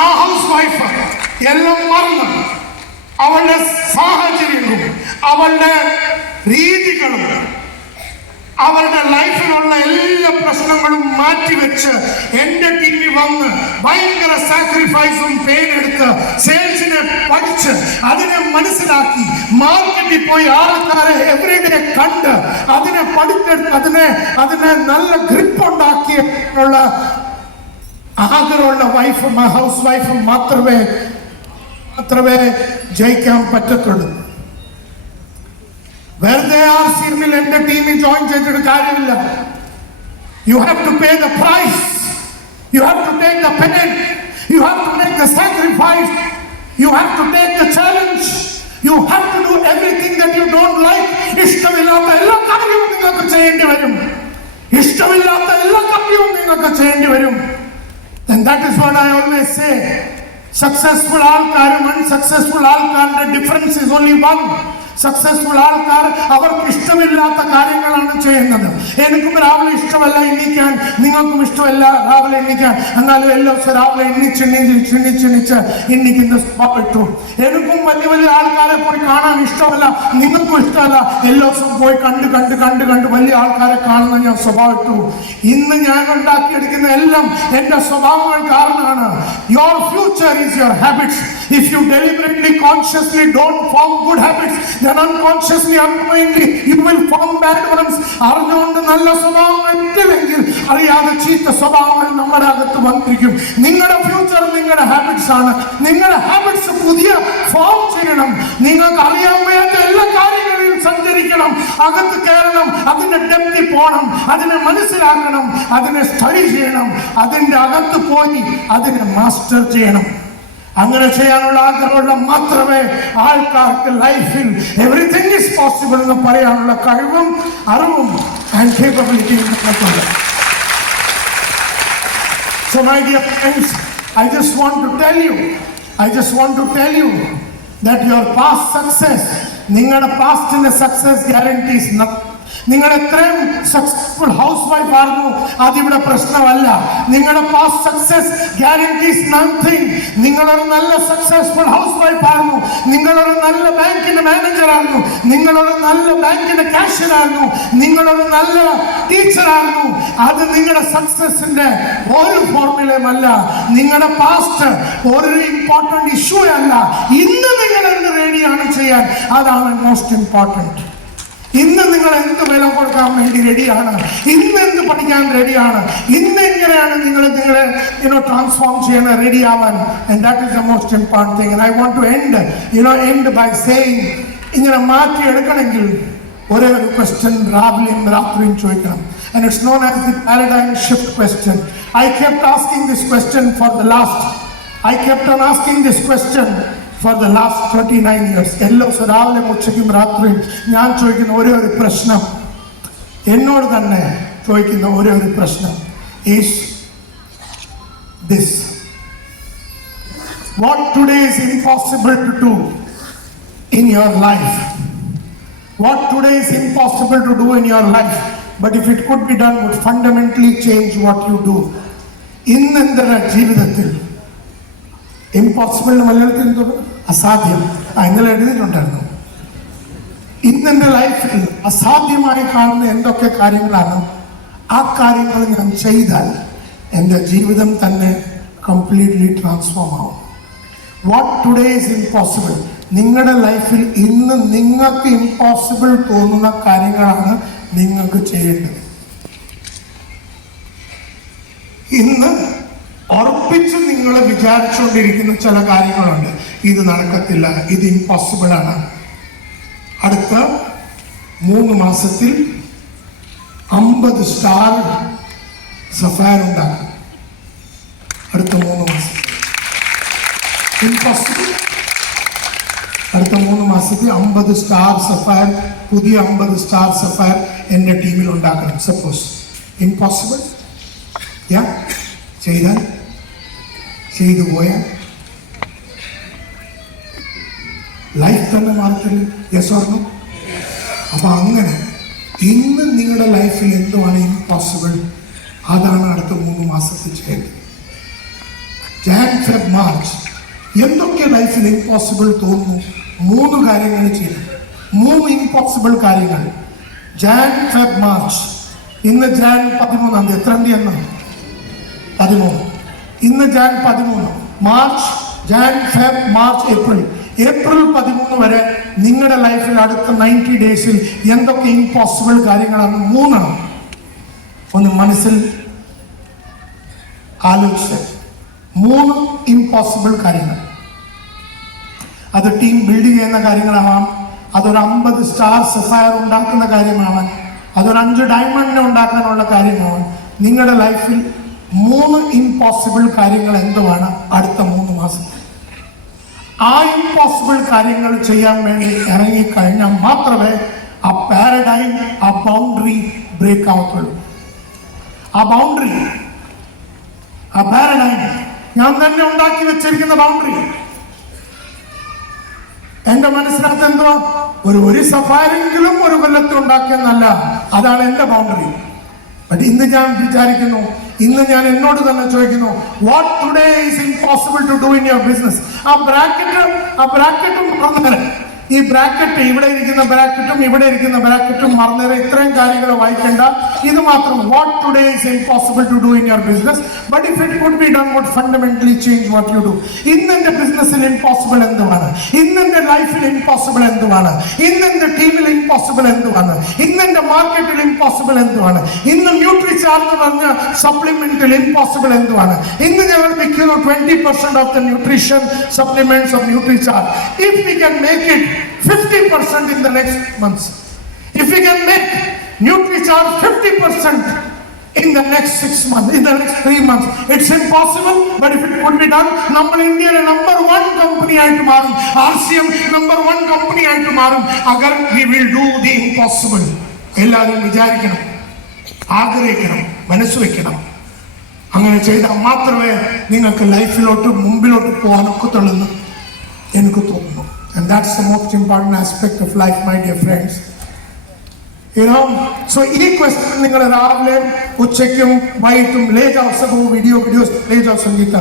ആ ഹൗസ് വൈഫ് എല്ലാം മറന്നു അവളുടെ സാഹചര്യങ്ങളും അവളുടെ രീതികളും അവരുടെ ലൈഫിലുള്ള എല്ലാ പ്രശ്നങ്ങളും മാറ്റിവെച്ച് എന്റെ ടീമിൽ വന്ന് ഭയങ്കര സാക്രിഫൈസും പെയിൻ എടുത്ത് സെയിൽസിനെ പഠിച്ച് അതിനെ മനസ്സിലാക്കി മാർക്കറ്റിൽ പോയി ആൾക്കാരെ എവരിഡേ കണ്ട് അതിനെ പഠിച്ചെടുത്ത് അതിനെ നല്ല ഗ്രിപ്പ് ഉണ്ടാക്കിയുള്ള ആഗ്രഹമുള്ള വൈഫും ഹൗസ് വൈഫും മാത്രമേ ജയിക്കാൻ പറ്റത്തുള്ളൂ. മാക്സിമിൽ എന്റെ ടീമിൽ ജോയിൻ ചെയ്തിട്ട് കാര്യമില്ല. You have to pay the price. You have to take the penance. You have to make the sacrifice. You have to take the challenge. You have to do everything that you don't like. ഇഷ്ടമില്ലാത്ത എല്ലാ കാര്യവും നിങ്ങൾക്ക് ചെയ്യേണ്ടി വരും. ഇഷ്ടമില്ലാത്ത എല്ലാ കാര്യവും നിങ്ങൾക്ക് ചെയ്യേണ്ടി വരും. And that is what I always say. Successful ആൾക്കാരും അൺസക്സസ്ഫുൾ ആൾക്കാരുടെ difference is only one. Successful ആൾക്കാർ അവർക്ക് ഇഷ്ടമില്ലാത്ത കാര്യങ്ങളാണ് ചെയ്യുന്നത്. എനിക്കും രാവിലെ ഇഷ്ടമല്ല എണ്ണിക്കാൻ, നിങ്ങൾക്കും ഇഷ്ടമല്ല രാവിലെ എണ്ണിക്കാൻ. എന്നാലും എല്ലാ ദിവസവും രാവിലെ എണ്ണിച്ച് എണ്ണിക്കുന്ന സ്വഭാവം. എനിക്കും വലിയ വലിയ ആൾക്കാരെ പോയി കാണാൻ ഇഷ്ടമല്ല, നിങ്ങൾക്കും ഇഷ്ടമല്ല. എല്ലാ ദിവസവും പോയി കണ്ട് വലിയ ആൾക്കാരെ കാണുന്ന ഞാൻ സ്വഭാവം. ഇന്ന് ഞാൻ ഉണ്ടാക്കിയെടുക്കുന്ന എല്ലാം എന്റെ സ്വഭാവങ്ങൾ കാരണമാണ്. Your future is your habits. If you deliberately, consciously don't form good habits, then unconsciously, unknowingly, you will form bad ones. അറിഞ്ഞുകൊണ്ട് നല്ല സ്വഭാവങ്ങൾ ഇല്ലെങ്കിൽ അറിയാതെ ചീത്ത സ്വഭാവങ്ങൾ നമ്മുടെ അകത്ത് വന്നിരിക്കും. നിങ്ങളുടെ ഫ്യൂച്ചർ നിങ്ങളുടെ ഹാബിറ്റ്സ് ആണ്. നിങ്ങളുടെ ഹാബിറ്റ്സ് പുതിയ ഫോം ചെയ്യണം. നിങ്ങൾക്ക് അറിയാൻ വയ്യാത്ത എല്ലാ കാര്യങ്ങളിലും സഞ്ചരിക്കണം, അകത്ത് കയറണം, അതിന്റെ ഡെപ്തിൽ പോകണം, അതിനെ മനസ്സിലാക്കണം, അതിനെ സ്റ്റഡി ചെയ്യണം, അതിന്റെ അകത്ത് പോയി അതിനെ മാസ്റ്റർ ചെയ്യണം. അങ്ങനെ ചെയ്യാനുള്ള ആഗ്രഹമുള്ള മാത്രമേ ആൾക്കാർക്ക് ലൈഫിൽ എവറിത്തിങ് ഈസ് പോസിബിൾ എന്ന് പറയാനുള്ള കഴിവും അറിവും ആൻഡ് കേപ്പബിലിറ്റിയും നമുക്കുണ്ട്. So my dear friends, I just want to tell you that your past success, നിങ്ങളുടെ പാസ്റ്റിന്റെ സക്സസ് ഗ്യാരണ്ടീസ് nothing. നിങ്ങൾ എത്രയും സക്സസ്ഫുൾ ഹൗസ് വൈഫ് ആയിരുന്നു അതിവിടെ പ്രശ്നമല്ല. നിങ്ങളുടെ പാസ്റ്റ് സക്സസ് ഗ്യാരണ്ടീസ് നത്തിങ്. നിങ്ങളൊരു നല്ല സക്സസ്ഫുൾ ഹൗസ് വൈഫ് ആയിരുന്നു, നിങ്ങളൊരു നല്ല ബാങ്കിന്റെ മാനേജർ ആയിരുന്നു, നിങ്ങളൊരു നല്ല ബാങ്കിന്റെ കാഷ്യർ ആയിരുന്നു, നിങ്ങളൊരു നല്ല ടീച്ചർ ആയിരുന്നു. അത് നിങ്ങളുടെ സക്സസിന്റെ ഒരു ഫോർമുലയും അല്ല. നിങ്ങളുടെ പാസ്റ്റ് ഒരു ഇമ്പോർട്ടന്റ് ഇഷ്യൂ അല്ല. ഇന്ന് നിങ്ങൾ എന്ത് റെഡിയാണ് ചെയ്യാൻ, അതാണ് മോസ്റ്റ് ഇമ്പോർട്ടന്റ്. ഇന്ന് നിങ്ങൾ എന്ത് വില കൊടുക്കാൻ വേണ്ടി റെഡിയാണ്, ഇന്ന് എന്ത് പഠിക്കാൻ റെഡിയാണ്, ഇന്ന് എങ്ങനെയാണ് നിങ്ങളെ ട്രാൻസ്ഫോം ചെയ്യാൻ റെഡി ആവാൻ. And that is the most important thing. And I want to end by saying, ഇങ്ങനെ മാറ്റിയെടുക്കണമെങ്കിൽ ഒരേ ഒരു ക്വസ്റ്റ്യൻ രാവിലെയും രാത്രിയും ചോദിക്കണം. And it's known as the paradigm shift question. I kept on asking this question for the last 29 years. എല്ലാ ദിവസവും രാവിലെ ഉച്ചയ്ക്കും രാത്രിയും ഞാൻ ചോദിക്കുന്ന ഒരേ ഒരു പ്രശ്നം, എന്നോട് തന്നെ ചോദിക്കുന്ന ഒരേ ഒരു പ്രശ്നം is this: what today is impossible to do in your life, what today is impossible to do in your life, but if it could be done, would fundamentally change what you do. ഇന്നെന്റെ ജീവിതത്തിൽ impossible മലയാളത്തിൽ എന്തോ അസാധ്യം ഇന്നലെ എഴുതിയിട്ടുണ്ടായിരുന്നു. ഇന്നെന്റെ ലൈഫിൽ അസാധ്യമായി കാണുന്ന എന്തൊക്കെ കാര്യങ്ങളാണ്, ആ കാര്യങ്ങൾ ഞാൻ ചെയ്താൽ എൻ്റെ ജീവിതം തന്നെ കംപ്ലീറ്റ്ലി ട്രാൻസ്ഫോം ആവും. വാട്ട് ടുഡേ ഈസ് ഇമ്പോസിബിൾ, നിങ്ങളുടെ ലൈഫിൽ ഇന്ന് നിങ്ങൾക്ക് ഇമ്പോസിബിൾ തോന്നുന്ന കാര്യങ്ങളാണ് നിങ്ങൾക്ക് ചെയ്യേണ്ടത്. ഇന്ന് ഉറപ്പിച്ച് നിങ്ങൾ വിചാരിച്ചുകൊണ്ടിരിക്കുന്ന ചില കാര്യങ്ങളുണ്ട്, ഇത് നടക്കത്തില്ല, ഇത് ഇമ്പോസിബിൾ ആണ്. അടുത്ത 3 മാസത്തിൽ 50 സ്റ്റാർ സഫയർ ഉണ്ടാക്കും. അടുത്ത 3 മാസത്തിൽ ഇമ്പോസിബിൾ. അടുത്ത 3 മാസത്തിൽ 50 സ്റ്റാർ സഫയർ, പുതിയ 50 സ്റ്റാർ സഫയർ എൻ്റെ ടീമിൽ ഉണ്ടാക്കണം. സപ്പോസ് ഇമ്പോസിബിൾ ചെയ്തു പോയാൽ ലൈഫ് തന്നെ മാറത്തില്ല. Yes or no? അപ്പൊ അങ്ങനെ ഇന്ന് നിങ്ങളുടെ ലൈഫിൽ എന്തുമാണ് ഇമ്പോസിബിൾ, അതാണ് അടുത്ത 3 മാസത്തിൽ ചെയ്യേണ്ടത്. ജാൻ ഫെബ് മാർച്ച് എന്തൊക്കെ ലൈഫിൽ ഇമ്പോസിബിൾ തോന്നുന്നു, 3 കാര്യങ്ങൾ ചെയ്തു. 3 ഇമ്പോസിബിൾ കാര്യങ്ങൾ. Jan Feb March. ഇന്ന് ജാൻ 13-ാം തീയതി. എത്രാം തീയതി എന്നാണ്? 13. ഇന്ന് Jan 13. March, Jan Feb March, April 13 വരെ നിങ്ങളുടെ ലൈഫിൽ അടുത്ത 90 ഡേയ്സിൽ എന്തൊക്കെ ഇമ്പോസിബിൾ കാര്യങ്ങളാണ് 3 ഒന്ന് മനസ്സിൽ ആലോചിച്ച് 3 ഇമ്പോസിബിൾ കാര്യങ്ങൾ. അത് ടീം ബിൽഡ് ചെയ്യുന്ന കാര്യങ്ങളാവാം, അതൊരു 50 സ്റ്റാർ സഫയർ ഉണ്ടാക്കുന്ന കാര്യമാവാൻ, അതൊരു 5 ഡയമണ്ടിനെ ഉണ്ടാക്കാനുള്ള കാര്യമാവാൻ, നിങ്ങളുടെ ലൈഫിൽ 3 ഇംപോസിബിൾ കാര്യങ്ങൾ എന്തുവാണ് അടുത്ത 3 മാസം. ആ ഇംപോസിബിൾ കാര്യങ്ങൾ ചെയ്യാൻ വേണ്ടി ഇറങ്ങിക്കഴിഞ്ഞാൽ മാത്രമേ ആ പാരഡൈം, ആ ബൗണ്ടറി ബ്രേക്ക് ആവത്തുള്ളൂ. ആ ബൗണ്ടറി, ആ പാരഡൈം ഞാൻ തന്നെ ഉണ്ടാക്കി വെച്ചിരിക്കുന്ന ബൗണ്ടറി. എന്റെ മനസ്സിനകത്ത് എന്തുവാ, ഒരു സഫാരെങ്കിലും ഒരു കൊല്ലത്തിൽ ഉണ്ടാക്കിയെന്നല്ല, അതാണ് എന്റെ ബൗണ്ടറി. ബട്ട് ഇന്ന് ഞാൻ വിചാരിക്കുന്നു, ഇന്ന് ഞാൻ എന്നോട് തന്നെ ചോദിക്കുന്നു, what today is impossible to do in your business. ആ ബ്രാക്കറ്റും മറന്നേരെ, ഈ ബ്രാക്കറ്റ്, ഇവിടെ ഇരിക്കുന്ന ബ്രാക്കറ്റും ഇവിടെ ഇരിക്കുന്ന ബ്രാക്കറ്റും മറന്നേരെ. ഇത്രയും കാര്യങ്ങൾ വായിക്കേണ്ട, ഇത് മാത്രം. What today is impossible to do in your business, but if it could be done would fundamentally change what you do. ഇന്നെന്റെ ബിസിനസ്സിൽ ഇംപോസിബിൾ എന്തുവാണ്, ഇന്നെന്റെ ലൈഫിൽ ഇംപോസിബിൾ എന്തുവാണ്, ഇന്നെന്റെ ടീമിൽ ഇംപോസിബിൾ എന്തുവാണ്, ഇന്നെന്റെ മാർക്കറ്റിൽ ഇംപോസിബിൾ എന്തുവാണ്, ഇന്ന് ന്യൂട്രിചാർജ് പറഞ്ഞ സപ്ലിമെന്റിൽ ഇംപോസിബിൾ എന്തുവാണ്. ഇന്ന് ഞങ്ങൾ വിൽക്കുന്നു 20% of the nutrition supplements of Nutricharge. If we can make it 50% in the next months, if we can make NutriCharge 50% in the next 6 months, in the next 3 months, it's impossible, but if it could be done, നമ്മൾ ഇന്ത്യയിലെ number 1 company ആയിട്ട് മാറും, RCM number 1 company ആയിട്ട് മാറും. അഗർ we will do the impossible. എല്ലാവരും വിചാരിക്കണം, ആഗ്രഹിക്കണം, മനസ്സുവെക്കണം. അങ്ങനെ ചെയ്താൽ മാത്രമേ നിങ്ങൾക്ക് ലൈഫിലോട്ട് മുമ്പിലോട്ട് പോകാനൊക്കത്തുള്ളൂ എന്ന് എനിക്ക് തോന്നുന്നു. And that's the most important aspect of life, my dear friends. You know, so ഈ ക്വസ്റ്റ്യൻ നിങ്ങൾ രാവിലെ ഉച്ചയ്ക്കും വൈകിട്ടും ലേ ജാओ सब വീഡിയോസ് ലേ ജാओ സംഗീത.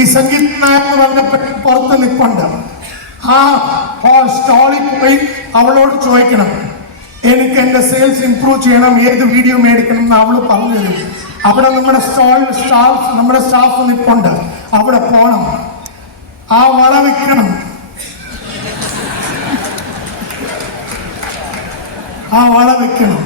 ഈ സംഗീത എന്ന് പറഞ്ഞപ്പോൾ പുറത്ത് നിൽപ്പുണ്ട്. ആ സ്റ്റാളിൽ പോയി അവളോട് ചോദിക്കണം, എനിക്ക് എൻ്റെ സെയിൽസ് ഇംപ്രൂവ് ചെയ്യണം, ഏത് വീഡിയോ മേടിക്കണം എന്ന് അവൾ പറഞ്ഞു തരും. അവിടെ നമ്മുടെ സ്റ്റാഫ് നിൽപ്പുണ്ട്, അവിടെ പോകണം, ആ വള വെക്കണം, ആ വള വെക്കണം,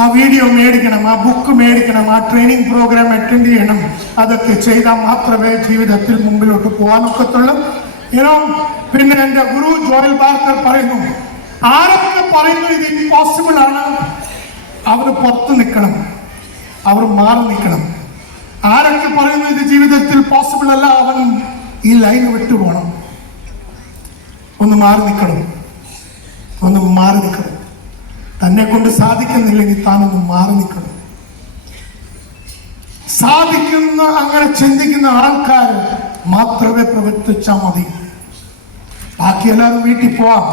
ആ വീഡിയോ മേടിക്കണം, ആ ബുക്ക് മേടിക്കണം, ആ ട്രെയിനിങ് പ്രോഗ്രാം അറ്റൻഡ് ചെയ്യണം. അതൊക്കെ ചെയ്താൽ മാത്രമേ ജീവിതത്തിൽ മുമ്പിലോട്ട് പോകാനൊക്കത്തുള്ളൂ. പിന്നെ എൻ്റെ ഗുരു ജോയൽ ബാർക്കർ പറയുന്നു, ആരൊക്കെ പറയുന്നു ഇത് ഇമ്പോസിബിൾ ആണ്, അവർ പുറത്ത് നിൽക്കണം, അവർ മാറി നിൽക്കണം. ആരൊക്കെ പറയുന്നു ഇത് ജീവിതത്തിൽ പോസിബിൾ അല്ല, അവൻ ഈ ലൈൻ വിട്ടുപോകണം. ഒന്ന് മാറി നിൽക്കണം, ഒന്ന് മാറി നിൽക്കണം. തന്നെ കൊണ്ട് സാധിക്കുന്നില്ലെങ്കിൽ താനൊന്ന് മാറി നിൽക്കണം. സാധിക്കുന്ന അങ്ങനെ ചിന്തിക്കുന്ന ആൾക്കാർ മാത്രമേ പ്രവർത്തിച്ചാൽ മതി. ബാക്കി എല്ലാവരും വീട്ടിൽ പോവാം.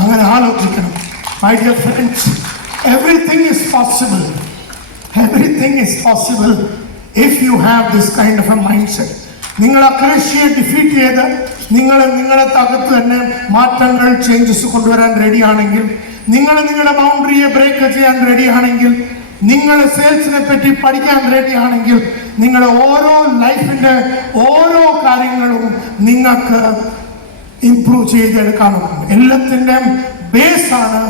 അങ്ങനെ ആലോചിക്കണം. My dear friends, everything is possible. Everything is possible if you have this kind of a mindset. നിങ്ങൾ അക്രേഷ്യയെ ഡിഫീറ്റ് ചെയ്ത് നിങ്ങളെ തകർത്ത് തന്നെ മാറ്റങ്ങൾ, ചേഞ്ചസ് കൊണ്ടുവരാൻ റെഡിയാണെങ്കിൽ, നിങ്ങളുടെ ബൗണ്ടറിയെ ബ്രേക്ക് ചെയ്യാൻ റെഡിയാണെങ്കിൽ, നിങ്ങൾ സെയിൽസിനെ പറ്റി പഠിക്കാൻ റെഡിയാണെങ്കിൽ, നിങ്ങളുടെ ഓരോ ലൈഫിൻ്റെ ഓരോ കാര്യങ്ങളും നിങ്ങൾക്ക് ഇംപ്രൂവ് ചെയ്തെടുക്കാനും. എല്ലാത്തിൻ്റെയും ബേസാണ്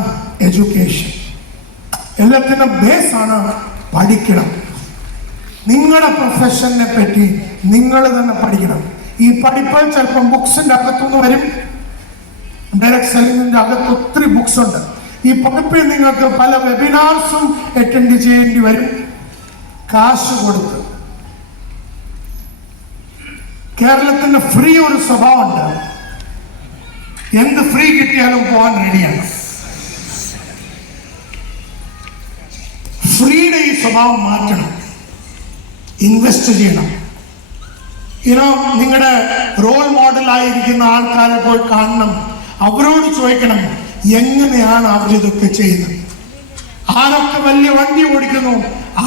എഡ്യൂക്കേഷൻ. എല്ലാത്തിൻ്റെയും ബേസാണ് പഠിക്കണം. നിങ്ങളുടെ പ്രൊഫഷനെ പറ്റി നിങ്ങൾ തന്നെ പഠിക്കണം. ഈ പഠിപ്പ് ചിലപ്പം ബുക്സിൻ്റെ അകത്തുനിന്ന് വരും. ഡയറക്ട് സെല്ലിങ്ങിൻ്റെ അകത്ത് ഒത്തിരി ബുക്സ് ഉണ്ട്. ഈ പഠിപ്പിൽ നിങ്ങൾക്ക് പല വെബിനാർസും അറ്റൻഡ് ചെയ്യേണ്ടി വരും, കാശ് കൊടുത്ത്. കേരളത്തിന് ഫ്രീ ഒരു സ്വഭാവമുണ്ട്. എന്ത് ഫ്രീ കിട്ടിയാലും പോകാൻ റെഡിയാണ്. ഫ്രീയുടെ ഈ സ്വഭാവം മാറ്റണം. ഇൻവെസ്റ്റ് ചെയ്യണം. നിങ്ങളുടെ റോൾ മോഡലായിരിക്കുന്ന ആൾക്കാരെ പോയി കാണണം. അവരോട് ചോദിക്കണം, എങ്ങനെയാണ് അവരിതൊക്കെ ചെയ്യുന്നത്. ആരൊക്കെ വലിയ വണ്ടി ഓടിക്കുന്നു,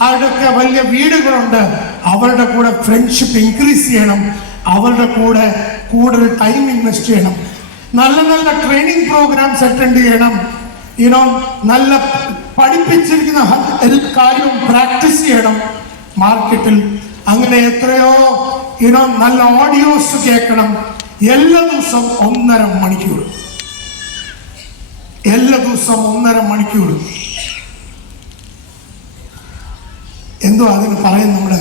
ആരൊക്കെ വലിയ വീടുകളുണ്ട്, അവരുടെ കൂടെ ഫ്രണ്ട്ഷിപ്പ് ഇൻക്രീസ് ചെയ്യണം. അവരുടെ കൂടെ കൂടുതൽ ടൈം ഇൻവെസ്റ്റ് ചെയ്യണം. നല്ല നല്ല ട്രെയിനിങ് പ്രോഗ്രാംസ് അറ്റൻഡ് ചെയ്യണം. നല്ല പഠിപ്പിച്ചിരിക്കുന്ന എല്ലാ കാര്യവും പ്രാക്ടീസ് ചെയ്യണം മാർക്കറ്റിൽ. അങ്ങനെ എത്രയോ നല്ല ഓഡിയോസ് കേൾക്കണം. എല്ലാ ദിവസവും 1.5 മണിക്കൂർ, എല്ലാ ദിവസവും 1.5 മണിക്കൂർ. എന്തോ അതിന് പറയും, നമ്മുടെ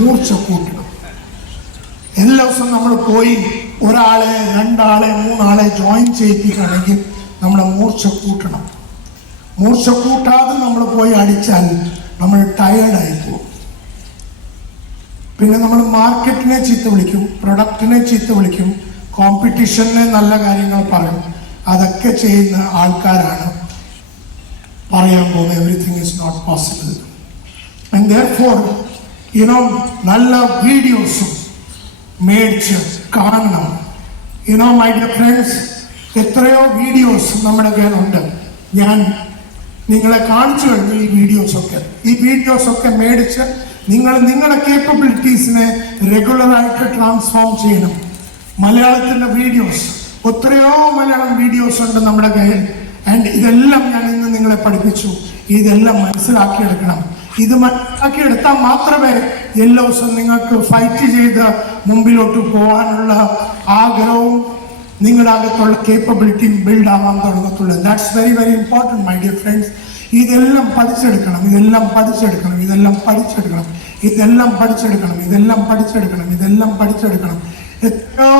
മൂർച്ച കൂട്ടണം. എല്ലാ ദിവസവും നമ്മൾ പോയി ഒരാളെ, രണ്ടാളെ, മൂന്നാളെ ജോയിൻ ചെയ്യിപ്പിക്കുകയാണെങ്കിൽ നമ്മുടെ മൂർച്ച കൂട്ടണം. മൂർച്ച കൂട്ടാതെ നമ്മൾ പോയി അടിച്ചാൽ നമ്മൾ ടയേർഡായി പോകും. പിന്നെ നമ്മൾ മാർക്കറ്റിനെ ചീത്ത വിളിക്കും, പ്രൊഡക്റ്റിനെ ചീത്ത വിളിക്കും, കോമ്പറ്റീഷനെ നല്ല കാര്യങ്ങൾ പറയും. അതൊക്കെ ചെയ്യുന്ന ആൾക്കാരാണ് പറയാൻ പോകുന്നത് everything is not possible. And therefore നല്ല വീഡിയോസും മേടിച്ച് കാണണം. മൈ ഡിയർ ഫ്രണ്ട്സ്, എത്രയോ വീഡിയോസ് നമ്മുടെ കയ്യിലുണ്ട്. ഞാൻ നിങ്ങളെ കാണിച്ചു കഴിഞ്ഞു ഈ വീഡിയോസൊക്കെ മേടിച്ച് നിങ്ങളുടെ കേപ്പബിലിറ്റീസിനെ റെഗുലറായിട്ട് ട്രാൻസ്ഫോം ചെയ്യണം. മലയാളത്തിൻ്റെ വീഡിയോസ്, എത്രയോ മലയാളം വീഡിയോസ് ഉണ്ട് നമ്മുടെ കയ്യിൽ. ആൻഡ് ഇതെല്ലാം ഞാൻ ഇന്ന് നിങ്ങളെ പഠിപ്പിച്ചു. ഇതെല്ലാം മനസ്സിലാക്കിയെടുക്കണം. ഇത് മനസ്സിലാക്കിയെടുത്താൽ മാത്രമേ എല്ലാ ദിവസവും നിങ്ങൾക്ക് ഫൈറ്റ് ചെയ്ത് മുമ്പിലോട്ട് പോകാനുള്ള ആഗ്രഹവും നിങ്ങളുടെ അകത്തുള്ള കേപ്പബിലിറ്റിയും ബിൽഡ് ആവാൻ തുടങ്ങത്തുള്ളൂ. That's very very important my dear friends. ഇതെല്ലാം പഠിച്ചെടുക്കണം. എത്രയോ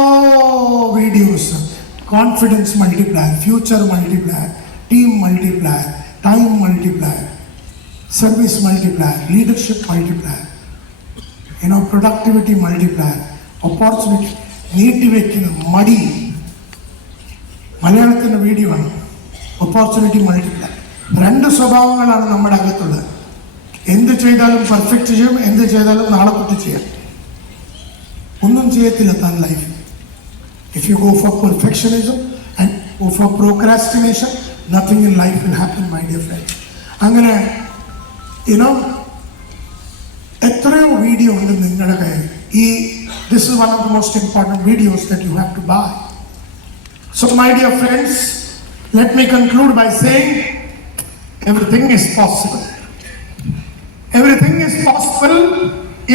videos, confidence multiplier, future multiplier, team multiplier, time multiplier, service multiplier, leadership multiplier, productivity multiplier, opportunity നീട്ടിവെക്കുന്ന മടി, മലയാളത്തിൻ്റെ വീഡിയോ ആണ്. Opportunity multiplier. 2 സ്വഭാവങ്ങളാണ് നമ്മുടെ അകത്തുള്ളത്. എന്ത് ചെയ്താലും പെർഫെക്റ്റ് ചെയ്യും, എന്ത് ചെയ്താലും നാളെ കുട്ടി ചെയ്യാം. ഒന്നും ചെയ്യത്തില്ല താൻ ലൈഫിൽ. If you go for perfectionism and go for procrastination, nothing in life will happen my dear friends. അങ്ങനെ എത്രയോ വീഡിയോ ഉണ്ട് നിങ്ങളുടെ കയ്യിൽ. This is one of the most important videos that you have to buy. So my dear friends, let me conclude by saying everything is possible. Everything is possible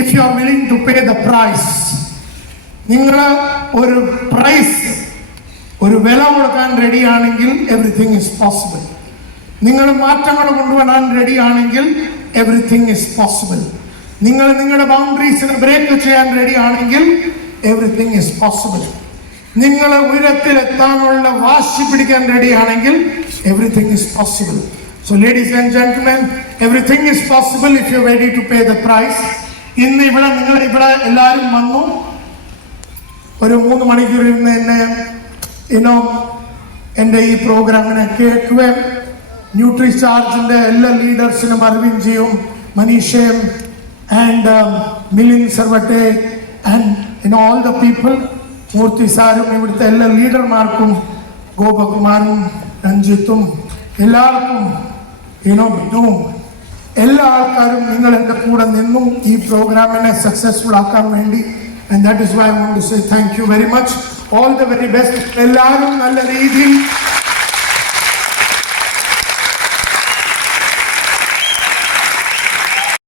if you are willing to pay the price. നിങ്ങൾ ഒരു price, ഒരു വില കൊടുക്കാൻ റെഡിയാണെങ്കിൽ everything is possible. നിങ്ങൾ മാറ്റങ്ങൾ കൊണ്ടുവരാൻ റെഡിയാണെങ്കിൽ everything is possible. നിങ്ങൾ നിങ്ങളുടെ ബൗണ്ടറീസിനെ ബ്രേക്ക് ചെയ്യാൻ റെഡിയാണെങ്കിൽ എവറിത്തിങ് ഈസ് പോസിബിൾ. നിങ്ങൾ ഉയരത്തിലെത്താനുള്ള വാശി പിടിക്കാൻ റെഡിയാണെങ്കിൽ everything is possible. So ladies and gentlemen, everything is possible if you're ready to pay the price. ഇന്ന് നിങ്ങൾ ഇവിടെ എല്ലാവരും വന്നു. ഒരു 3 മണിക്കൂർ ഇരുന്ന് എൻ്റെ ഈ പ്രോഗ്രാമിനെ കേൾക്കുകയും ന്യൂട്രി ചാർജിൻ്റെ എല്ലാ ലീഡേഴ്സിനും, അരവിന്ദ്ജിയും, മനീഷയും and Milin Sarvate and all the people, Murthy സാരും, ഇവിടുത്തെ എല്ലാ ലീഡർമാർക്കും, ഗോപകുമാരും, രഞ്ജിത്തും, എല്ലാവർക്കും എല്ലാ ആൾക്കാരും നിങ്ങൾ എൻ്റെ കൂടെ നിന്നും ഈ പ്രോഗ്രാമിനെ സക്സസ്ഫുൾ ആക്കാൻ വേണ്ടി. And that is why I want to say thank you very much. All the very best. എല്ലാവരും നല്ല രീതിയിൽ